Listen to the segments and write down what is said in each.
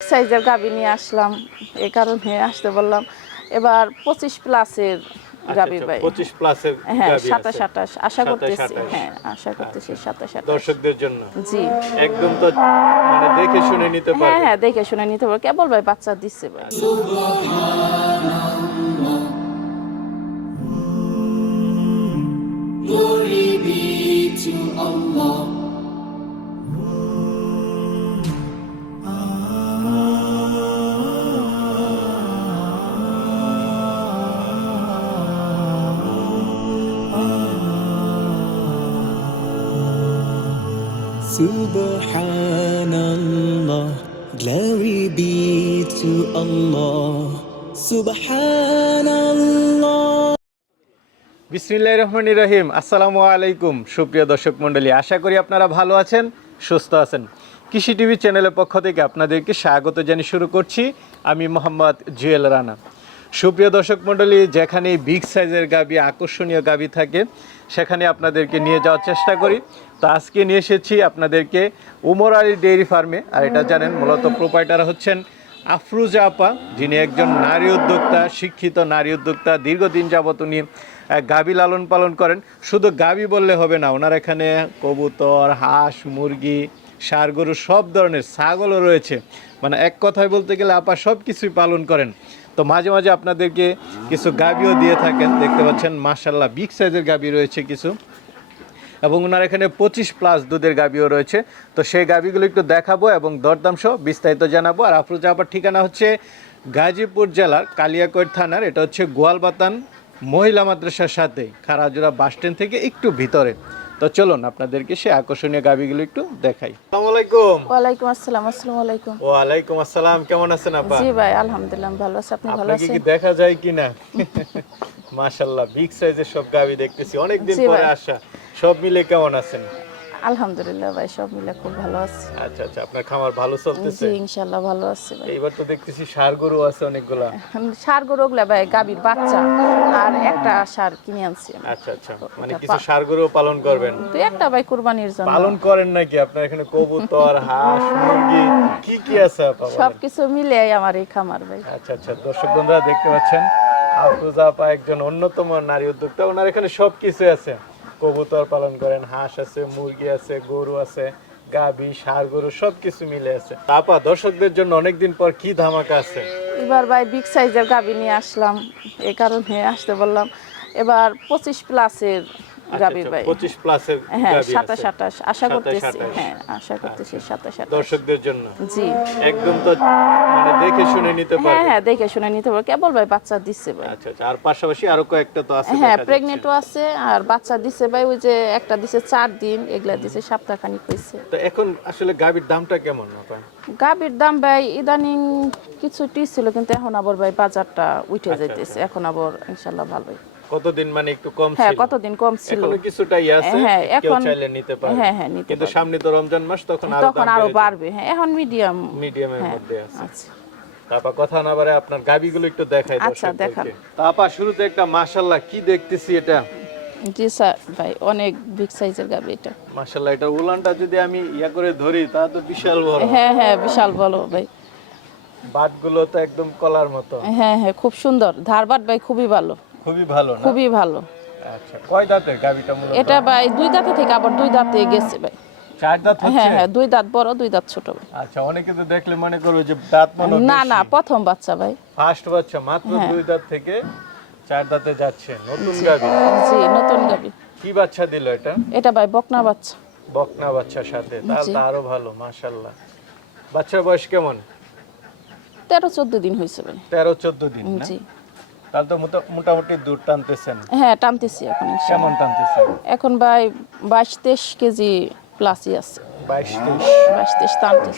সাইজের গাবি নিয়ে আসলাম এই কারণে আসতে বললাম। এবার পঁচিশ প্লাসের গাবি আচ্ছা, ভাই। পঁচিশ প্লাসের হ্যাঁ সাতাশ। আঠাশ আশা করতেছি হ্যাঁ আশা করতেছি সাতাশ আঠাশ। দর্শকদের জন্য। জি। একদম তো মানে দেখে শুনে নিতে হ্যাঁ পারবে। হ্যাঁ দেখে শুনে নিতে পারব। কেবল ভাই বাচ্চা দিচ্ছে ভাই। Subhanallah, glory be to Allah. Subhanallah. বিসমিল্লাহ রহমান রহিম। আসসালামু আলাইকুম সুপ্রিয় দর্শক মণ্ডলী। আশা করি আপনারা ভালো আছেন সুস্থ আছেন। কৃষি টিভি চ্যানেলের পক্ষ থেকে আপনাদেরকে স্বাগত জানিয়ে শুরু করছি। আমি মোহাম্মদ জুয়েল রানা। সুপ্রিয় দর্শক মণ্ডলী যেখানে বিগ সাইজের গাবি আকর্ষণীয় গাবি থাকে সেখানে আপনাদেরকে নিয়ে যাওয়ার চেষ্টা করি। তো আজকে নিয়ে এসেছি আপনাদেরকে উমর আলী ডেইরি ফার্মে। আর এটা জানেন, মূলত প্রোপাইটার হচ্ছেন আফরুজা আপা, যিনি একজন নারী উদ্যোক্তা, শিক্ষিত নারী উদ্যোক্তা, দীর্ঘদিন যাবত উনি গাভী লালন পালন করেন। শুধু গাবি বললে হবে না, ওনার এখানে কবুতর, হাঁস, মুরগি, ষাঁড় গরু সব ধরনের ছাগলও রয়েছে। মানে এক কথায় বলতে গেলে আপা সব কিছুই পালন করেন। তো মাঝে মাঝে আপনাদেরকে কিছু গাবিও দিয়ে থাকেন। দেখতে পাচ্ছেন মার্শাল্লাহ বিগ সাইজের গাবি রয়েছে কিছু। এবং ওনার এখানে পঁচিশ প্লাস দুধের গাভিও রয়েছে। তো সেই গাভিগুলো একটু দেখাবো এবং দরদাম সহ বিস্তারিত জানাব। আর আফরোজা আপার ঠিকানা হচ্ছে গাজীপুর জেলার কালিয়াকৈর থানার। এটা হচ্ছে গোয়ালবাতান মহিলা মাদ্রাসার সাথে খারাজোড়া বাস স্ট্যান্ড থেকে একটু ভিতরে। তো চলুন আপনাদেরকে সে আকর্ষণীয় গাভিগুলো একটু দেখাই। আসসালামু আলাইকুম। ওয়ালাইকুম আসসালাম আসসালামু আলাইকুম। ওয়ালাইকুম আসসালাম কেমন আছেন আপা? জি ভাই আলহামদুলিল্লাহ ভালো আছি। আপনি ভালো আছেন কি দেখা যায় কিনা? মাশাল্লাহ বিগ সাইজের সব গাভি দেখতেছি। অনেকদিন জি পরে আসা। সব মিলে কেমন আছেন? আলহামদুলিল্লাহ ভাই সব মিলে খুব ভালো আছি। আচ্ছা আচ্ছা আপনার খামার ভালো চলতেছে? জি ইনশাল্লাহ ভালো আছি ভাই। এইবার তো দেখতেছি সার গরু আছে অনেকগুলা। সার গরু ওগুলা ভাই গাবির বাচ্চা আর একটা সার কিনে আনছি আচ্ছা আচ্ছা মানে কিছু সার গরু পালন করবেন? তো একটা ভাই কুরবানির জন্য। পালন করেন নাকি আপনার এখানে কবুতর হাঁস মুরগি? কি কি আছে? সবকিছু মিলে আমার এই খামার ভাই। আচ্ছা আচ্ছা দর্শক বন্ধুরা দেখতে পাচ্ছেন আফরোজা আপা একজন অন্যতম নারী উদ্যোক্তা। ওনার এখানে সব কিছু আছে। কবুতর পালন করেন, হাঁস আছে, মুরগি আছে, গরু আছে, গাভী, ষাঁড় গরু, সবকিছু মিলে আছে। তাপা দর্শকদের জন্য অনেকদিন পর কি ধামাকা আছে? এবার ভাই বিগ সাইজের গাবি নিয়ে আসলাম এই কারণে আসতে বললাম। এবার পঁচিশ প্লাসের গাবি ভাই পঁচিশ প্লাসের হ্যাঁ গাভী সাতাশ আছে। আঠাশ আশা করতেছি। আচ্ছা। হ্যাঁ আশা করতেছি সাতাশ আঠাশ। দর্শকদের জন্য। জি। একদম তো মানে দেখে শুনে নিতে হ্যাঁ পারবে। হ্যাঁ দেখে শুনে নিতে পারব। কেবল ভাই বাচ্চা দিচ্ছে ভাই। আচ্ছা আচ্ছা আর পাশাপাশি আরও কয়েকটা তো আছে হ্যাঁ দেখা আছে আর বাচ্চা দিছে ভাই ওই যে একটা দিছে চার দিন এগুলা দিছে সপ্তাহখানিক তো এখন আসলে গাভীর দামটা কেমন গাবির দাম ভাই ইদানিং কিছু ছিল কিন্তু এখন আবার ভাই বাজারটা উঠে আচ্ছা, যাইতেছে। এখন আবার ইনশাল্লাহ ভালোই। কতদিন মানে একটু কম হ্যাঁ কতদিন কম ছিল? এখনও কিছুটাই আছে হ্যাঁ, এখন- চাইলে নিতে পারে। হ্যাঁ, হ্যাঁ, নিতে কিন্তু সামনে তো রমজান মাস তখন আরও তখন আরও বাড়বে হ্যাঁ এখন মিডিয়াম মিডিয়ামের হ্যাঁ মধ্যে আছে। আচ্ছা। তারপর কথা না বারে আপনার গাবিগুলো একটু দেখাই আচ্ছা, দেখান। শুরুতে একটা মাশাআল্লাহ কি দেখতেছি এটা? জি স্যার ভাই অনেক বিগ সাইজের গাবি এটা। মাশাআল্লাহ এটা উলানটা যদি আমি ইয়া করে ধরি তা তো বিশাল বড়। হ্যাঁ হ্যাঁ বিশাল বলো ভাই। বাটগুলো তো একদম কলার মতো। হ্যাঁ হ্যাঁ খুব সুন্দর। ধারবাট ভাই খুবই ভালো। খুবই ভালো না? খুবই ভালো। আচ্ছা কয় দাঁতের গাবিটা মূলত? এটা ভাই দুই দাঁতে থেকে আবার দুই দাঁতে গেছে ভাই। চার দাঁত হচ্ছে? হ্যাঁ হ্যাঁ দুই দাঁত বড় দুই দাঁত ছোট ভাই। আচ্ছা অনেকে তো দেখলে মনে করবে যে দাঁত মনে না না প্রথম বাচ্চা ভাই। ফার্স্ট বাচ্চা মাত্র হ্যাঁ। দুই দাঁত থেকে চার দাঁতে যাচ্ছে। নতুন গাবি জি নতুন গাবি কি বাচ্চা দিল এটা? এটা ভাই বকনা বাচ্চা। বকনা বাচ্চার সাথে। তাহলে। আরও ভালো মাশাল্লাহ বাচ্চার বয়স কেমন? তেরো চোদ্দ দিন হয়েছে ভাই। তেরো চোদ্দ দিন না? জি। তাহলে তো মোটা- মোটামুটি দুধ টানতেছেন হ্যাঁ টানতেছি এখন। কেমন টানতেছেন এখন ভাই বাইশ তেইশ কেজি প্লাসই আছে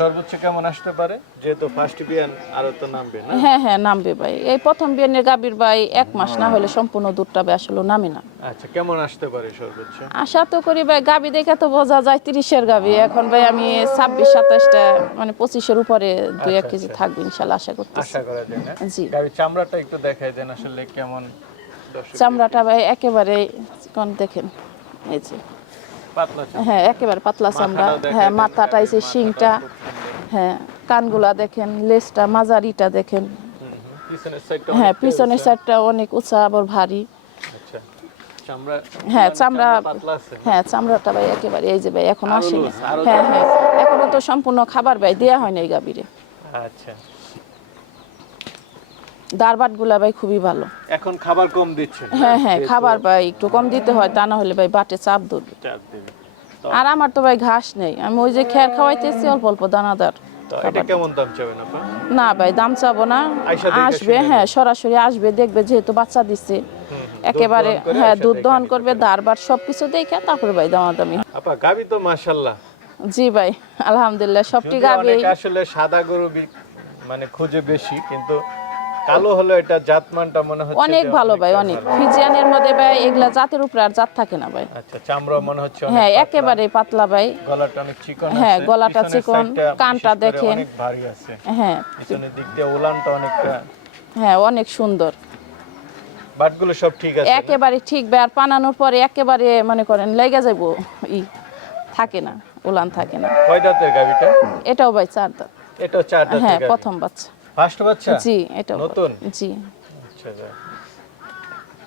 সর্বোচ্চ কেমন আসতে পারে? যেহেতু ফার্স্ট বিয়ান আরও তো নামবে না? হ্যাঁ হ্যাঁ নামবে ভাই। এই প্রথম বিয়ানের গাবির ভাই এক মাস না হলে সম্পূর্ণ দুধটা ভাই আসলে নামে না। আচ্ছা কেমন আসতে পারে সর্বোচ্চ? আশা তো করি ভাই গাবি দেখে তো বোঝা যায় তিরিশের গাবি এখন ভাই আমি ছাব্বিশ সাতাশটা মানে পঁচিশের উপরে দুই এক আচ্ছা, কেজি আচ্ছা। থাকবে ইনশাল্লাহ আশা করতেছি। আশা করা যায় না। জি। চামড়াটা একটু দেন আসলে কেমন চামড়াটা ভাই একেবারে কোন দেখেন। এই যে। হ্যাঁ একেবারে পাতলা চামড়া। হ্যাঁ মাথাটা গাভীর শিংটা। হ্যাঁ কানগুলা দেখেন লেজটা মাজারিটা দেখেন। হ্যাঁ পিছনের সাইডটা অনেক উঁচা আবার ভারী। আচ্ছা হ্যাঁ চামড়া হ্যাঁ চামড়াটা ভাই একেবারে এই যে ভাই এখন আসেনি। হ্যাঁ হ্যাঁ এখনও তো সম্পূর্ণ খাবার ভাই দেওয়া হয় না এই গাভীরে। আচ্ছা। দারবাটগুলা ভাই খুবই ভালো। এখন খাবার কম দিচ্ছেন। হ্যাঁ হ্যাঁ খাবার ভাই একটু কম দিতে হয় তা না হলে ভাই বাটে চাপ ধরবে। দেবে। আর আমার তো ভাই ঘাস নেই। আমি ওই যে খেয়ার খাওয়াইতেছি অল্প অল্প দানাদার তো এটা কেমন দাম চাবেন আপা? না ভাই দাম চাবো না। আসবে হ্যাঁ সরাসরি আসবে দেখবে যেহেতু বাচ্চা দিচ্ছে একেবারে হ্যাঁ দুধ দহন করবে দারবার সবকিছু দেখে তারপরে ভাই দামাদামি আপা গাবি তো মাশাল্লাহ জি ভাই আলহামদুলিল্লাহ সবটি গাবি। আসলে সাদা গরু মানে খুঁজে বেশি কিন্তু কালো হলো এটা জাতমানটা মনে হচ্ছে অনেক ভালো ভাই অনেক। ফিজিয়ানের মধ্যে ভাই এগুলা জাতের উপরে আর জাত থাকে না ভাই। আচ্ছা চামড়া মনে হচ্ছে হ্যাঁ একেবারে পাতলা ভাই। গলাটা অনেক চিকন হ্যাঁ, গলাটা চিকন, কানটা দেখেন। অনেক ভারী আছে। হ্যাঁ। পিছনের দিক দিয়ে অনেকটা হ্যাঁ অনেক সুন্দর। বাটগুলো সব ঠিক আছে একেবারে ঠিক ভাই আর পানানোর পরে একেবারে মনে করেন লেগে যাব ই থাকে না উলান থাকে না। কয় দাঁতের গাবিটা এটাও ভাই চার দাঁত। এটা চার দাঁতের হ্যাঁ প্রথম বাচ্চা। ফার্স্ট বাচ্চা? জি এটাও। নতুন? জি। আচ্ছা।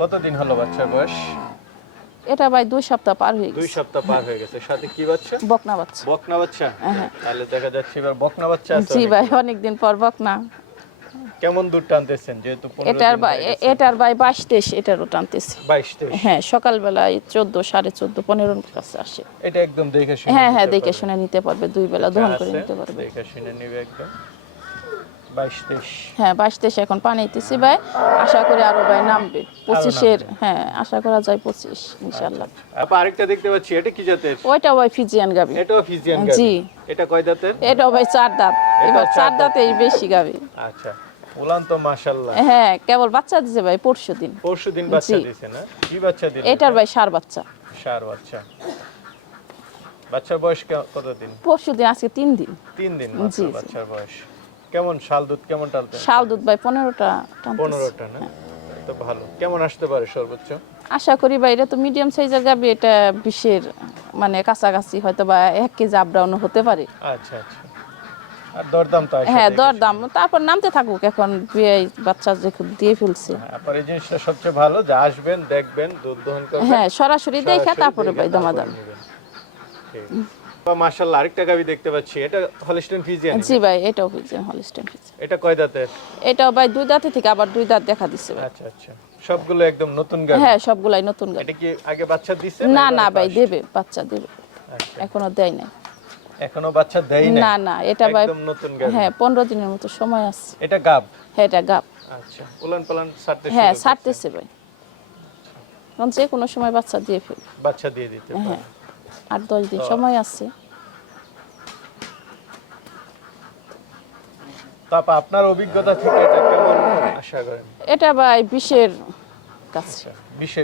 কতদিন হলো বাচ্চার বয়স? এটা ভাই দুই সপ্তাহ পার হয়ে দুই সপ্তাহ পার হয়ে গেছে। সাথে কি বাচ্চা? বকনা বাচ্চা। বকনা বাচ্চা? তাহলে দেখা যাচ্ছে এবার বকনা বাচ্চা আছে জি অনেক। ভাই অনেকদিন পর বকনা। কেমন দুধ টানতেছেন? যেহেতু এটার ভাই এটার ভাই বাইশ তেইশ এটারও টানতেছি। বাইশ তেইশ? হ্যাঁ সকালবেলায় চোদ্দ সাড়ে চোদ্দ পনেরোর কাছে আসে। এটা একদম দেখে শুনে হ্যাঁ হ্যাঁ দেখে শুনে নিতে পারবে দুই বেলা দহন করে নিতে পারবে। দেখে শুনে নিবে একদম। হ্যাঁ বাইশ তেইশ এখন পানিতেছি ভাই। আশা করি আরও ভাই নামবে। পঁচিশের হ্যাঁ আশা করা যায় পঁচিশ ইনশাল্লাহ আরেকটা দেখতে পাচ্ছি এটা কি জাতের? ওইটা ভাই ফিজিয়ান গাবি। এটাও ফিজিয়ান জি। এটা কয় দাঁতের? এটাও ভাই চার দাঁত। এবার চার দাঁতেই বেশি গাবি। আচ্ছা। উলান তো মাশাল্লাহ হ্যাঁ কেবল বাচ্চা দিছে ভাই পরশু দিন। বাচ্চা দিছে না? কি বাচ্চা দিল? এটার ভাই সার বাচ্চা। সার বাচ্চা। বাচ্চার বয়স কতদিন পরশু আজকে তিন দিন। তিন দিন। বাচ্চার বয়স। কেমন শাল দুধ কেমন টালতে শাল দুধ ভাই পনেরোটা টানতেছে। পনেরোটা না? তো ভালো। কেমন আসতে পারে সর্বোচ্চ? আশা করি ভাই এটা তো মিডিয়াম সাইজের গাবি এটা বিশের মানে কাছাকাছি হয়তো বা এক কেজি আপ ডাউন হতে পারে। আচ্ছা আচ্ছা। আর দরদাম তো হ্যাঁ দেখে দর দাম তারপর নামতে থাকুক এখন বিয়ে বাচ্চা যে দিয়ে ফেলছে। আপনার এই জিনিসটা সবচেয়ে ভালো যে আসবেন দেখবেন দুধ দহন করবেন। হ্যাঁ সরাসরি দেখে তারপরে ভাই দামাদাম। ঠিক। মাশাআল্লাহ আরেকটা গাবি দেখতে পাচ্ছি এটা হলিস্টেন ফিজিয়ান জি ভাই এটাও ফিজেন হলিস্টেন ফিজেন এটা কয় দাঁতের এটাও ভাই দুই দাঁতে থেকে আবার দুই দাঁত দেখা দিচ্ছে ভাই। আচ্ছা আচ্ছা। সবগুলো একদম নতুন গাবি? হ্যাঁ সবগুলাই নতুন গাবি। এটা কি আগে বাচ্চা দিছে না না ভাই দেবে বাচ্চা দেবে। আচ্ছা। এখনও দেয় নাই। এখনও বাচ্চা দেয় না না না এটা ভাই একদম নতুন গাবি। হ্যাঁ পনেরো দিনের মতো সময় আছে। এটা গাব? হ্যাঁ এটা গাপ আচ্ছা উলান পালান ছাড়তে হ্যাঁ ছাড়তেছে ভাই। কারণ যে কোনো সময় বাচ্চা দিয়ে ফেলবে। বাচ্চা দিয়ে দিতে পারে। হ্যাঁ আট দশ দিন সময় আছে। তারপর আপনার অভিজ্ঞতা থেকে এটা কেমন আশা করেন? এটা ভাই বিশের কাছে আচ্ছা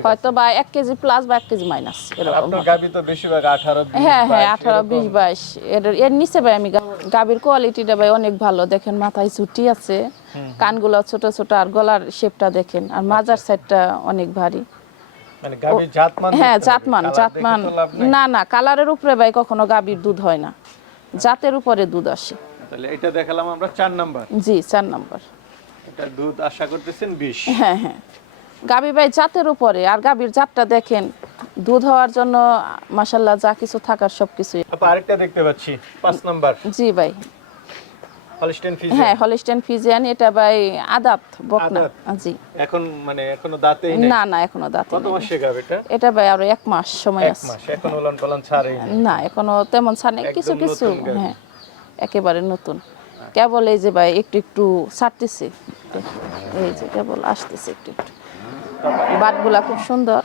হয়তো বা এক কেজি প্লাস বা এক কেজি মাইনাস এরকম গাবি তো বেশিরভাগ আঠারো হ্যাঁ হ্যাঁ আঠারো বিশ বাইশ এর এর নিচে ভাই আমি গা- গাভীর কোয়ালিটিটা ভাই অনেক ভালো। দেখেন মাথায় ছুটি আছে কানগুলো ছোট ছোট আর গলার শেপটা দেখেন। আর মাজার সাইডটা অনেক ভারী। হ্যাঁ জাতমান জাতমান তো লাভ নাই। না না কালারের উপরে ভাই কখনো গাভীর দুধ হয় না। জাতের উপরে দুধ আসে। তাহলে এটা দেখালাম আমরা চার নাম্বার। জি চার নাম্বার। এটা দুধ আশা করতেছেন বিশ হ্যাঁ হ্যাঁ। গাবি ভাই জাতের উপরে। আর গাভীর জাতটা দেখেন দুধ হওয়ার জন্য মাসাল্লাহ যা কিছু থাকার সব কিছুই আরেকটা দেখতে পাচ্ছি পাঁচ নাম্বার। জি ভাই। হ্যাঁ হলিস্টেন ফিজিয়ান এটা ভাই আদাত বকনা। জি। এখন মানে এখনও নেই? না না এখনও দাঁত কত মাসে গাবিটা এটা? ভাই আরও এক মাস সময় এক মাস এখন উলান পালান নেই। না এখনও তেমন ছাড় কিছু কিছু হ্যাঁ একেবারে নতুন। কেবল এই যে ভাই একটু একটু ছাড়তেছে। এই যে কেবল আসতেছে একটু একটু। বাটগুলা খুব সুন্দর।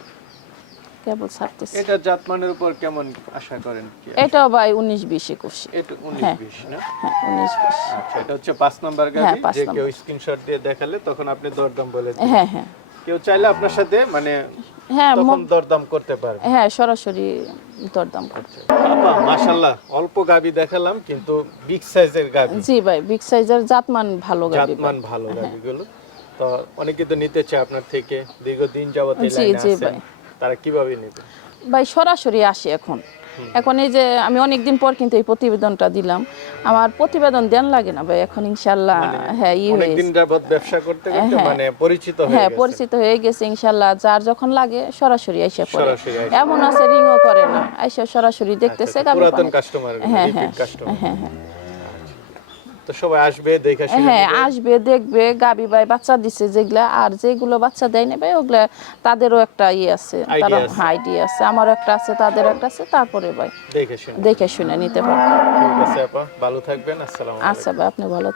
কেবল ছাড়তেছে। এটা জাতমানের উপর কেমন আশা করেন কি? এটাও ভাই উনিশ বিশ একুশ। এটা উনিশ হ্যাঁ। বিশ না? হ্যাঁ উনিশ বিশ। আচ্ছা এটা হচ্ছে পাঁচ নাম্বার গাবি হ্যাঁ, যে কেউ স্ক্রিনশট দিয়ে দেখালে তখন আপনি দরদাম বলে দিবেন। হ্যাঁ হ্যাঁ। কেউ চাইলে আপনার সাথে মানে হ্যাঁ তখন দরদাম করতে পারবে। হ্যাঁ সরাসরি দরদাম করছে আপা মাশাআল্লাহ অল্প গাবি দেখালাম কিন্তু বিগ সাইজের গাবি। জি ভাই বিগ সাইজের জাতমান ভালো গাবি জাতমান ভালো গাবিগুলো। তো অনেকে তো নিতে চায় আপনার থেকে দীর্ঘদিন যাবত এই জি, লাইনে আছেন। ভাই। তারা কীভাবে নেবে? ভাই সরাসরি আসে এখন। এখন এই যে আমি অনেকদিন পর কিন্তু এই প্রতিবেদনটা দিলাম। আমার প্রতিবেদন দেন লাগে না ভাই এখন ইনশাল্লাহ হ্যাঁ ই হয়ে অনেকদিন যাবত ব্যবসা করতে করতে হ্যাঁ। মানে পরিচিত হয়ে হ্যাঁ গেছে। পরিচিত হয়ে গেছে ইনশাল্লাহ যার যখন লাগে সরাসরি আইসা পড়ে এমন আছে রিংও করে না আইসা সরাসরি দেখতেছে গাভী পুরাতন কাস্টমার হ্যাঁ হ্যাঁ কাস্টমার হ্যাঁ হ্যাঁ। তো সবাই আসবে দেখে হ্যাঁ আসবে দেখবে গাবি ভাই বাচ্চা দিছে যেগুলা আর যেগুলো বাচ্চা দেয় নেবে ওগুলা তাদেরও একটা ইয়ে আছে তারা। আইডিয়া আছে। আমারও একটা আছে তাদের একটা আছে তারপরে ভাই দেখে শুনে। দেখে শুনে নিতে পারবে। ঠিক আছে আপা ভালো থাকবেন আসসালামু আলাইকুম। আচ্ছা ভাই আপনি ভালো থাকবেন